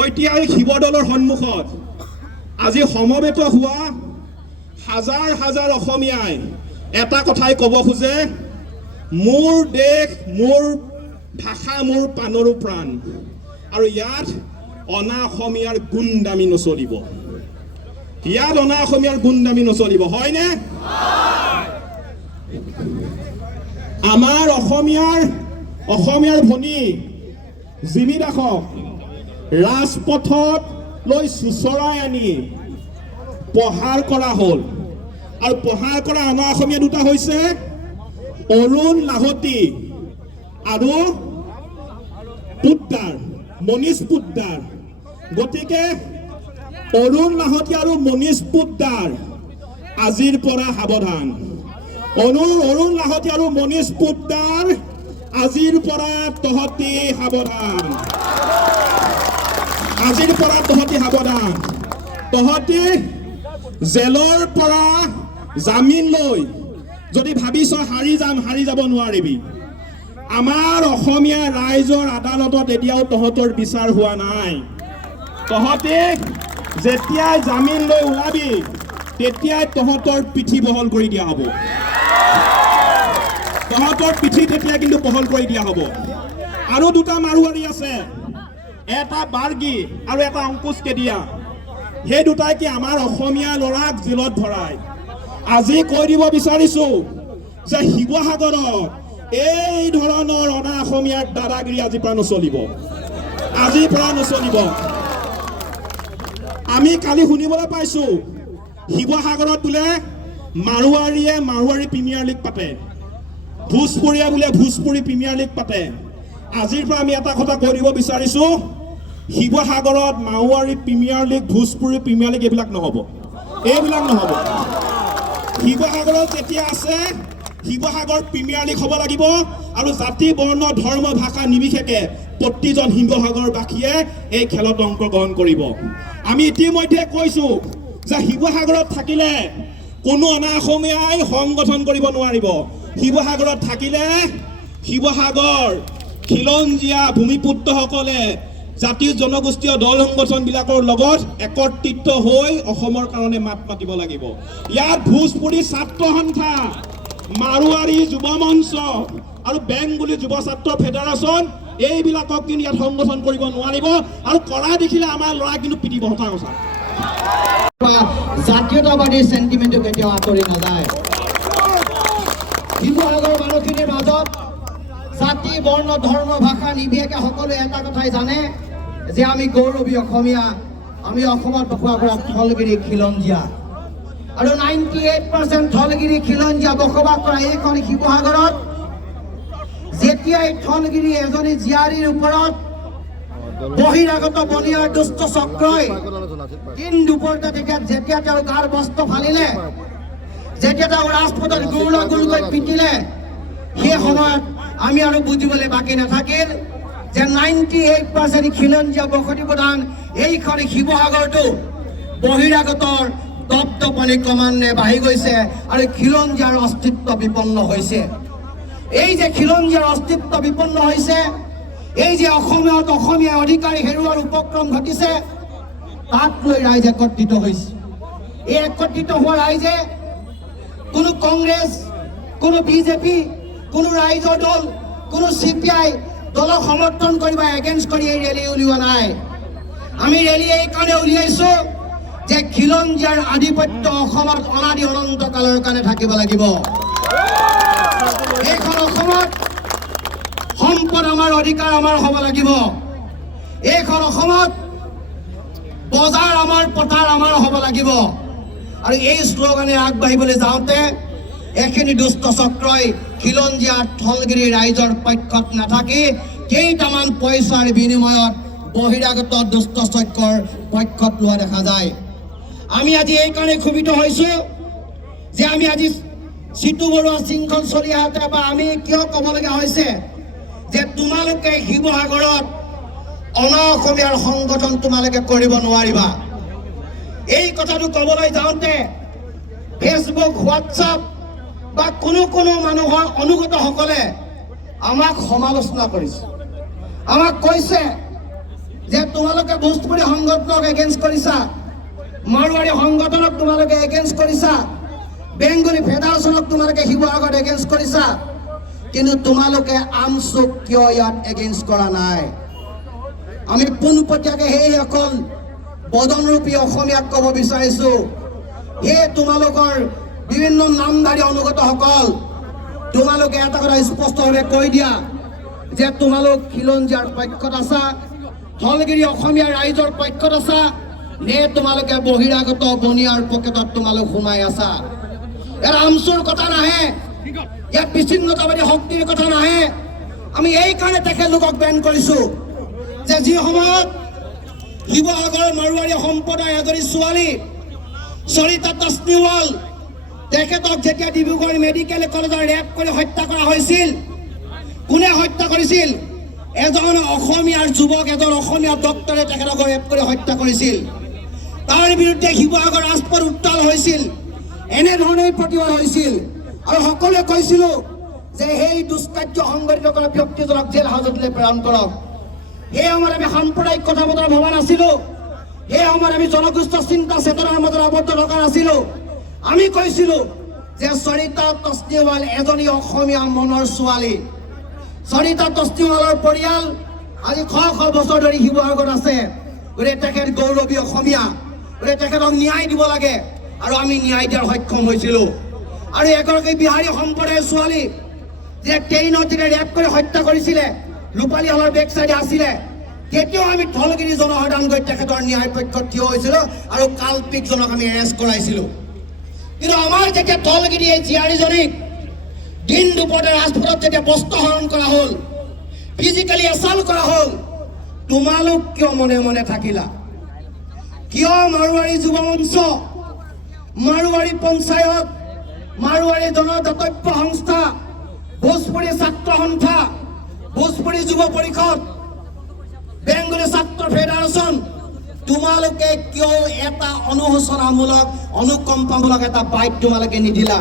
ঐতিহাসিক শিৱদৌলৰ সন্মুখত আজি সমবেত হোৱা হাজাৰ হাজাৰ অসমীয়াই এটা কথাই ক'ব খোজে, মোৰ দেশ, মোৰ ভাষা, মোৰ প্ৰাণৰো প্ৰাণ। আৰু ইয়াত অনা অসমীয়াৰ গুণদামী নচলিব, ইয়াত অনা অসমীয়াৰ গুণদামী নচলিব, হয়নে? আমাৰ অসমীয়াৰ ভনী জিমি দাসক ৰাজপথত লৈ চুচৰাই আনি প্ৰহাৰ কৰা হ'ল। আৰু প্ৰহাৰ কৰা অনা অসমীয়া দুটা হৈছে অৰুণ লাহতি আৰু পোদ্দাৰ, মনীষ পোদ্দাৰ। গতিকে অৰুণ লাহতি আৰু মনীষ পোদ্দাৰ আজিৰ পৰা সাৱধান। অৰুণ লাহতি আৰু মনীষ পোদ্দাৰ আজিৰ পৰা তহঁতি সাৱধান, আজিৰ পৰা তহঁতি সাৱধান। তহঁতি জেলৰ পৰা জামিন লৈ যদি ভাবিছ হাৰি যাব নোৱাৰিবি। আমাৰ অসমীয়া ৰাইজৰ আদালতত এতিয়াও তহঁতৰ বিচাৰ হোৱা নাই। তহঁতি যেতিয়াই জামিন লৈ ওলাবি তেতিয়াই তহঁতৰ পিঠি বহল কৰি দিয়া হ'ব, তহঁতৰ পিঠি তেতিয়া কিন্তু বহল কৰি দিয়া হ'ব। আৰু দুটা মাৰোৱাৰী আছে, এটা বাৰ্গী আৰু এটা অংকুশ কেদিয়া। সেই দুটাই কি আমাৰ অসমীয়া ল'ৰাক জেলত ভৰাই। আজি কৈ দিব বিচাৰিছো যে শিৱসাগৰত এই ধৰণৰ অনা অসমীয়াৰ দাদাগিৰি আজিৰ পৰা নচলিব, আজিৰ পৰা নচলিব। আমি কালি শুনিবলৈ পাইছো শিৱসাগৰত বোলে মাৰোৱাৰীয়ে মাৰোৱাৰী প্ৰিমিয়াৰ লীগ পাতে, ভোজপুৰীয়ে বোলে ভোজপুৰী প্ৰিমিয়াৰ লীগ পাতে। আজিৰ পৰা আমি এটা কথা কৈ দিব বিচাৰিছো, শিৱসাগৰত Marwari premier league, Bhojpuri premier league এইবিলাক নহ'ব, এইবিলাক নহ'ব। শিৱসাগৰত যেতিয়া আছে শিৱসাগৰ প্ৰিমিয়াৰ লীগ হ'ব লাগিব। আৰু জাতি, বৰ্ণ, ধৰ্ম, ভাষা নিৰ্বিশেষে প্ৰতিজন শিৱসাগৰবাসীয়ে এই খেলত অংশগ্ৰহণ কৰিব। আমি ইতিমধ্যে কৈছো যে শিৱসাগৰত থাকিলে কোনো অনা অসমীয়াই সংগঠন কৰিব নোৱাৰিব। শিৱসাগৰত থাকিলে শিৱসাগৰ খিলঞ্জীয়া ভূমিপুত্ৰসকলে জাতীয় জনগোষ্ঠীয় দল সংগঠনবিলাকৰ লগত একত্ৰিত হৈ অসমৰ কাৰণে মাত মাতিব লাগিব। ইয়াত ভোজপুৰী ছাত্ৰ সন্থা, মাৰোৱাৰী যুৱ মঞ্চ আৰু বেংগলী যুৱ ছাত্ৰ ফেডাৰেশ্যন এইবিলাকক কিন্তু ইয়াত সংগঠন কৰিব নোৱাৰিব। আৰু কৰা দেখিলে আমাৰ ল'ৰা কিন্তু পিটিব, সঁচা কথা। জাতীয়তাবাদী চেণ্টিমেণ্টটো কেতিয়াও আঁতৰি নাযায়। শিৱসাগৰ মানুহখিনিৰ মাজত জাতি, বৰ্ণ, ধৰ্ম, ভাষা নিৰ্বিশেষে সকলোৱে এটা কথাই জানে যে আমি গৌৰৱী অসমীয়া, আমি অসমত বসবাস কৰা থলগিৰি খিলঞ্জীয়া। আৰু 98% থলগিৰি খিলঞ্জীয়া বসবাস কৰা এইখন শিৱসাগৰত যেতিয়াই থলগিৰি এজনী জীয়াৰীৰ ওপৰত বহিৰাগত বনিয়াৰ দুষ্ট চক্ৰই দিন দুপৰতে যেতিয়া তেওঁৰ গাৰ বস্ত্ৰ ফালিলে, যেতিয়া তেওঁ ৰাজপথত গুলকৈ পিটিলে, সেই সময়ত আমি আৰু বুজিবলৈ বাকী নাথাকিল যে 98% খিলঞ্জীয়া বসতি প্ৰধান এইখন শিৱসাগৰটো বহিৰাগতৰ দপদপনি ক্ৰমান্বয়ে বাঢ়ি গৈছে আৰু খিলঞ্জীয়াৰ অস্তিত্ব বিপন্ন হৈছে। এই যে খিলঞ্জীয়াৰ অস্তিত্ব বিপন্ন হৈছে, এই যে অসমীয়া অধিকাৰী হেৰুৱাৰ উপক্ৰম ঘটিছে, তাক লৈ ৰাইজ একত্ৰিত হৈছে। এই একত্ৰিত হোৱা ৰাইজে কোনো কংগ্ৰেছ, কোনো বিজেপি, কোনো ৰাইজৰ দল, কোনো CPI দলক সমৰ্থন কৰি বা এগেইনষ্ট কৰি এই ৰেলী উলিওৱা নাই। আমি ৰেলী এইকাৰণে উলিয়াইছো যে খিলঞ্জীয়াৰ আধিপত্য অসমত অনাদি অনন্ত কালৰ কাৰণে থাকিব লাগিব। এইখন অসমত সম্পদ আমাৰ, অধিকাৰ আমাৰ হ'ব লাগিব। এইখন অসমত বজাৰ আমাৰ, পথাৰ আমাৰ হ'ব লাগিব। আৰু এই শ্লোগানে আগবাঢ়িবলৈ যাওঁতে এখিনি দুষ্ট চক্ৰই খিলঞ্জীয়া থলগিৰি ৰাইজৰ পক্ষত নাথাকি কেইটামান পইচাৰ বিনিময়ত বহিৰাগত দুষ্ট চক্ৰৰ পক্ষত লোৱা দেখা যায়। আমি আজি এইকাৰণে ক্ষোভিত হৈছো যে আমি আজি চিতু বৰুৱা শৃংখল চলি আহোঁতে বা আমি কিয় ক'বলগীয়া হৈছে যে তোমালোকে শিৱসাগৰত অনা অসমীয়াৰ সংগঠন তোমালোকে কৰিব নোৱাৰিবা। এই কথাটো ক'বলৈ যাওঁতে ফেচবুক, হোৱাটছআপ বা কোনো মানুহৰ অনুগতসকলে আমাক সমালোচনা কৰিছে, আমাক কৈছে যে তোমালোকে ভোজপুৰী সংগঠনক এগেইনষ্ট কৰিছা, মাৰোৱাৰী সংগঠনক তোমালোকে এগেইনষ্ট কৰিছা, বেংগলী ফেডাৰেশ্যনক তোমালোকে শিৱসাগৰত এগেইনষ্ট কৰিছা, কিন্তু তোমালোকে আমচুক কিয় ইয়াত এগেইনষ্ট কৰা নাই? আমি পোনপটীয়াকৈ সেইসকল বদনৰূপী অসমীয়াক ক'ব বিচাৰিছোঁ, সেই তোমালোকৰ বিভিন্ন নামধাৰী অনুগতসকল, তোমালোকে এটা কথা স্পষ্টভাৱে কৈ দিয়া যে তোমালোক খিলঞ্জীয়াৰ পক্ষত আছা, ধলগিৰি অসমীয়া ৰাইজৰ পক্ষত আছা, নে তোমালোকে বহিৰাগত বনিয়াৰ পকেটত তোমালোক সোমাই আছা? ইয়াত আমচুৰ কথা নাহে, ইয়াত বিচ্ছিন্নতাবাদী শক্তিৰ কথা নাহে। আমি এইকাৰণে তেখেতলোকক বেন কৰিছোঁ যে যি সময়ত শিৱসাগৰৰ মাৰোৱাৰী সম্প্ৰদায়ৰ এজনী ছোৱালী সৰিতা তছনিৱাল, তেখেতক যেতিয়া ডিব্ৰুগড় মেডিকেল কলেজত ৰেপ কৰি হত্যা কৰা হৈছিল, কোনে হত্যা কৰিছিল? এজন অসমীয়াৰ যুৱক, এজন অসমীয়া ডক্টৰে তেখেতক ৰেপ কৰি হত্যা কৰিছিল। তাৰ বিৰুদ্ধে শিৱসাগৰ ৰাজপথ উত্তাল হৈছিল, এনেধৰণেই প্ৰতিবাদ হৈছিল, আৰু সকলোৱে কৈছিলোঁ যে সেই দুষ্কাৰ্য সংঘটিত কৰা ব্যক্তিজনক জেল হাজতলৈ প্ৰেৰণ কৰক। সেই সময়ত আমি সাম্প্ৰদায়িক কথা বতৰা ভবা নাছিলোঁ, সেই সময়ত আমি জনগোষ্ঠীয় চিন্তা চেতনাৰ মাজত আবদ্ধ থকা নাছিলোঁ। আমি কৈছিলোঁ যে সৰিতা তছনিৱাল এজনী অসমীয়া মনৰ ছোৱালী। সৰিতা তছনিৱালৰ পৰিয়াল আজি শ শ বছৰ ধৰি শিৱসাগৰত আছে। গতিকে তেখেত গৌৰৱী অসমীয়া, গতিকে তেখেতক ন্যায় দিব লাগে, আৰু আমি ন্যায় দিয়াৰ সক্ষম হৈছিলোঁ। আৰু এগৰাকী বিহাৰী সম্প্ৰদায়ৰ ছোৱালী যে ট্ৰেইনত যেতিয়া ৰেপ কৰি হত্যা কৰিছিলে, ৰূপালী হলৰ বেক চাইডে আছিলে, তেতিয়াও আমি ধলগিৰি জনসাধাৰণ গৈ তেখেতৰ ন্যায় পক্ষত থিয় হৈছিলোঁ আৰু কাল্পিকজনক আমি এৰেষ্ট কৰাইছিলোঁ। কিন্তু আমাৰ যেতিয়া ধলগিৰি এই জীয়াৰীজনীক দিন দুপৰতে ৰাজপথত যেতিয়া বস্ত্ৰ হৰণ কৰা হ'ল, ফিজিকেলি এছাল্ট কৰা হ'ল, তোমালোক কিয় মনে মনে থাকিলা? কিয় মাৰোৱাৰী যুৱ মঞ্চ, মাৰোৱাৰী পঞ্চায়ত, মাৰোৱাৰী জনদাতব্য সংস্থা, ভোজপুৰী ছাত্ৰ সন্থা, ভোজপুৰী যুৱ পৰিষদ, বেংগলী ছাত্ৰ ফেডাৰেশ্যন, তোমালোকে কিয় এটা অনুশোচনামূলক, অনুকম্পামূলক এটা বাইট তোমালোকে নিদিলা?